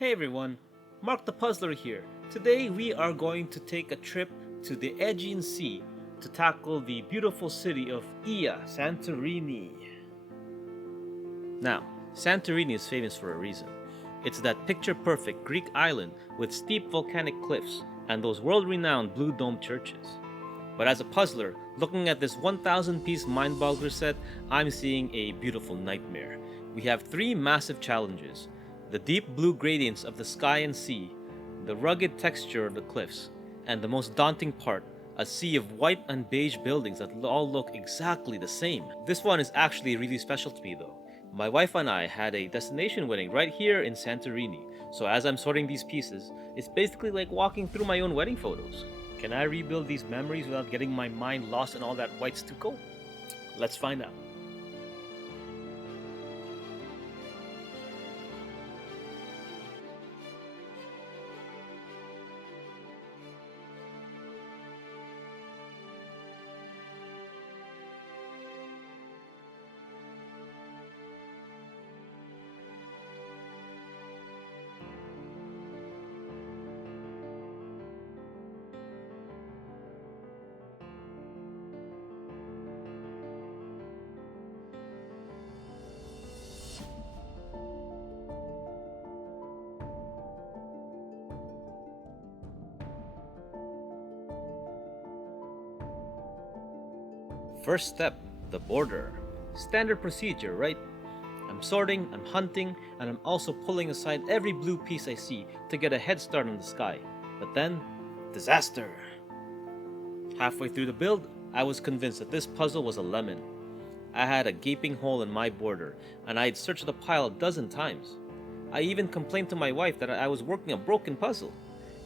Hey everyone, Mark the Puzzler here. Today we are going to take a trip to the Aegean Sea to tackle the beautiful city of Santorini. Now, Santorini is famous for a reason. It's that picture perfect Greek island with steep volcanic cliffs and those world renowned blue dome churches. But as a puzzler, looking at this 1,000 piece Mindboggler set, I'm seeing a beautiful nightmare. We have three massive challenges: the deep blue gradients of the sky and sea, the rugged texture of the cliffs, and the most daunting part, a sea of white and beige buildings that all look exactly the same. This one is actually really special to me though. My wife and I had a destination wedding right here in Santorini, so as I'm sorting these pieces, it's basically like walking through my own wedding photos. Can I rebuild these memories without getting my mind lost in all that white stucco? Let's find out. First step, the border. Standard procedure, right? I'm sorting, I'm hunting, and I'm also pulling aside every blue piece I see to get a head start on the sky. But then, disaster! Halfway through the build, I was convinced that this puzzle was a lemon. I had a gaping hole in my border, and I had searched the pile a dozen times. I even complained to my wife that I was working a broken puzzle.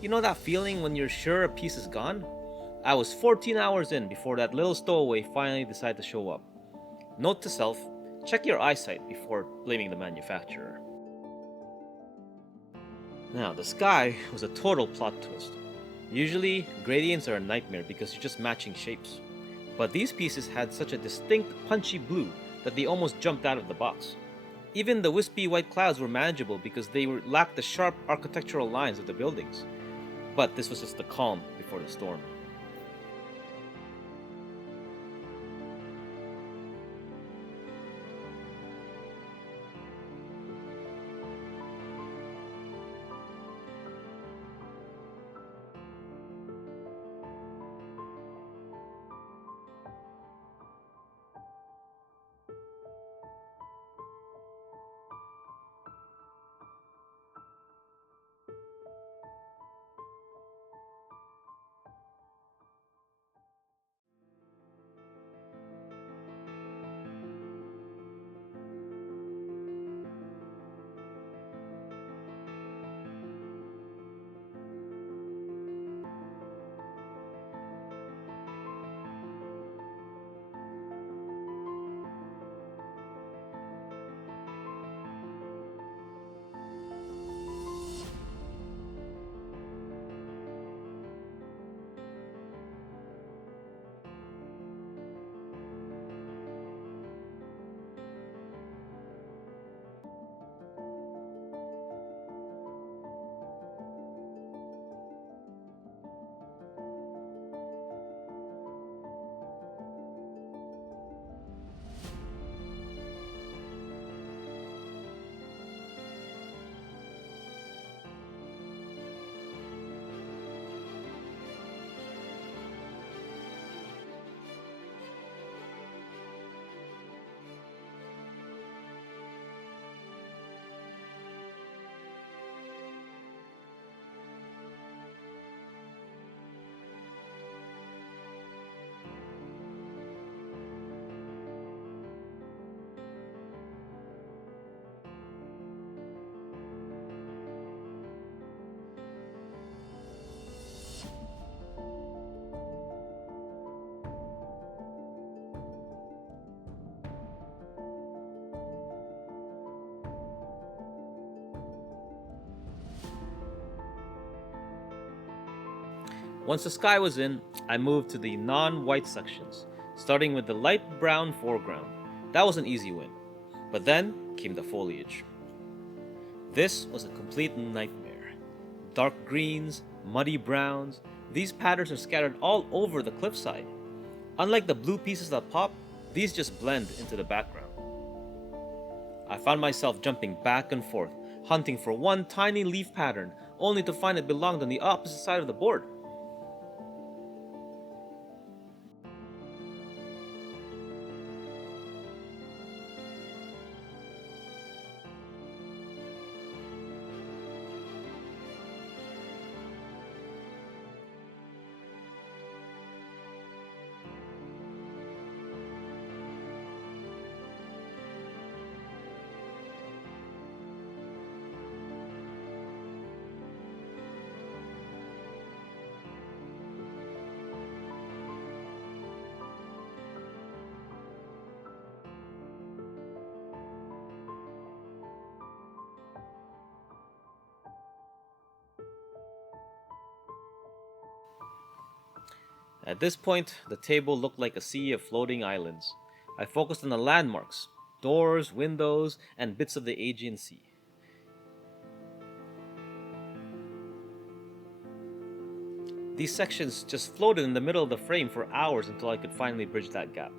You know that feeling when you're sure a piece is gone? I was 14 hours in before that little stowaway finally decided to show up. Note to self, check your eyesight before blaming the manufacturer. Now, the sky was a total plot twist. Usually, gradients are a nightmare because you're just matching shapes. But these pieces had such a distinct, punchy blue that they almost jumped out of the box. Even the wispy white clouds were manageable because lacked the sharp architectural lines of the buildings. But this was just the calm before the storm. Once the sky was in, I moved to the non-white sections, starting with the light brown foreground. That was an easy win. But then came the foliage. This was a complete nightmare. Dark greens, muddy browns, these patterns are scattered all over the cliffside. Unlike the blue pieces that pop, these just blend into the background. I found myself jumping back and forth, hunting for one tiny leaf pattern, only to find it belonged on the opposite side of the board. At this point, the table looked like a sea of floating islands. I focused on the landmarks doors, windows, and bits of the Aegean Sea. These sections just floated in the middle of the frame for hours until I could finally bridge that gap.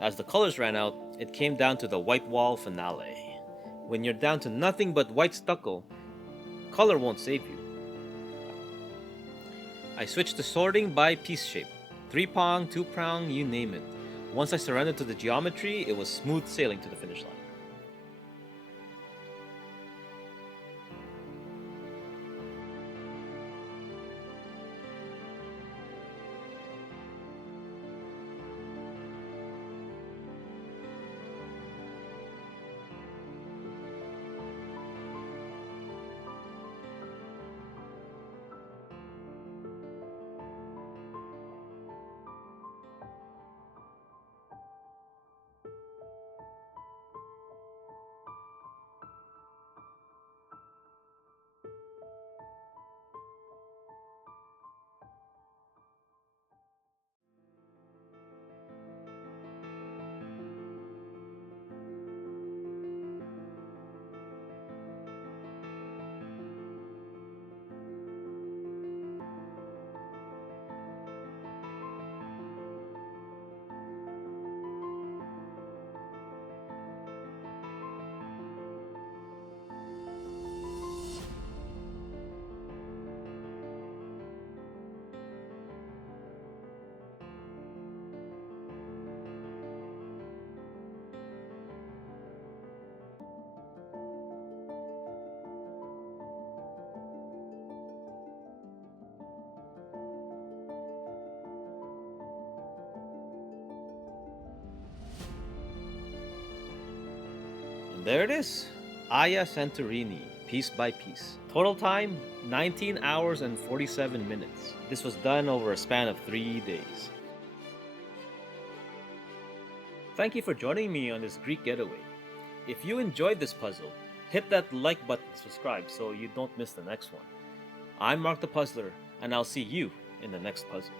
As the colors ran out, it came down to the white wall finale. When you're down to nothing but white stucco, color won't save you. I switched to sorting by piece shape. 3-prong, 2-prong, you name it. Once I surrendered to the geometry, it was smooth sailing to the finish line. And there it is, Aya Santorini, piece by piece. Total time, 19 hours and 47 minutes. This was done over a span of 3 days. Thank you for joining me on this Greek getaway. If you enjoyed this puzzle, hit that like button and subscribe so you don't miss the next one. I'm Mark the Puzzler, and I'll see you in the next puzzle.